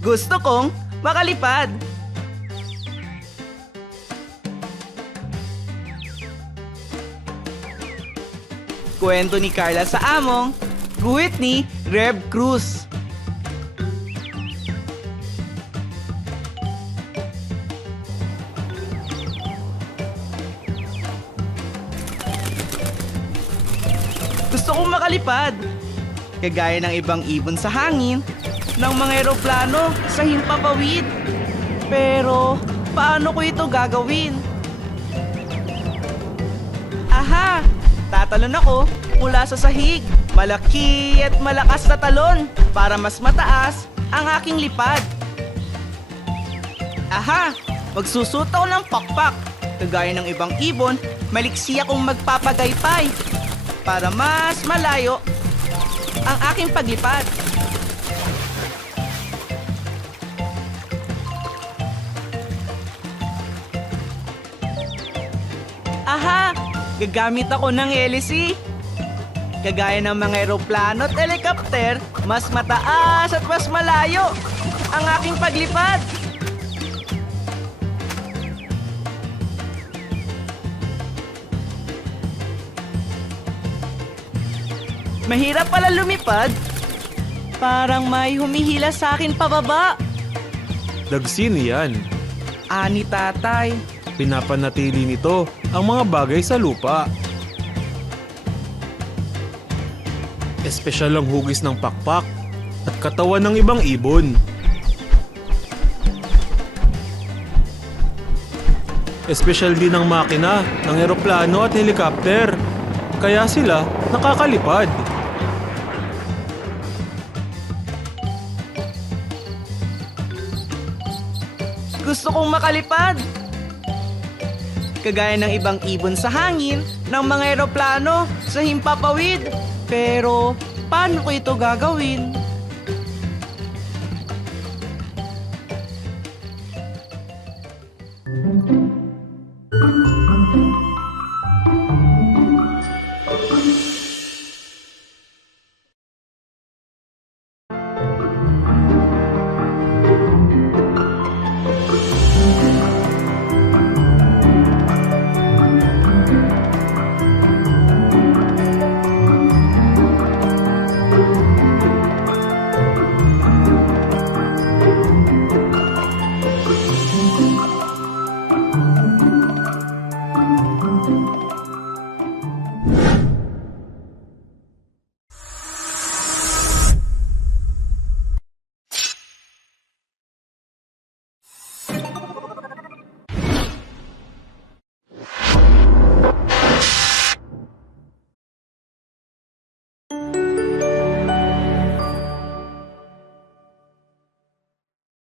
Gusto kong makalipad. Kwento ni Carla sa among guhit ni Reb Cruz. Gusto kong makalipad. Kagaya ng ibang ibon sa hangin, ng mga eroplano sa himpapawid. Pero, paano ko ito gagawin? Aha! Tatalon ako mula sa sahig. Malaki at malakas na talon para mas mataas ang aking lipad. Aha! Magsusuot ako ng pakpak. Kagaya ng ibang ibon, maliksi akong magpapagaypay para mas malayo ang aking paglipad. Aha! Gagamit ako ng hélice. Kagaya ng mga eroplano at helicopter, mas mataas at mas malayo ang aking paglipad. Mahirap pala lumipad. Parang may humihila sa akin pababa. Dagsini yan. Ani tatay. Pinapanatili nito ang mga bagay sa lupa. Espesyal ang hugis ng pakpak at katawan ng ibang ibon. Espesyal din ang makina ng eroplano at helikopter. Kaya sila nakakalipad. Gusto kong makalipad. Kagaya ng ibang ibon sa hangin, ng mga eroplano sa himpapawid. Pero, paano ko ito gagawin?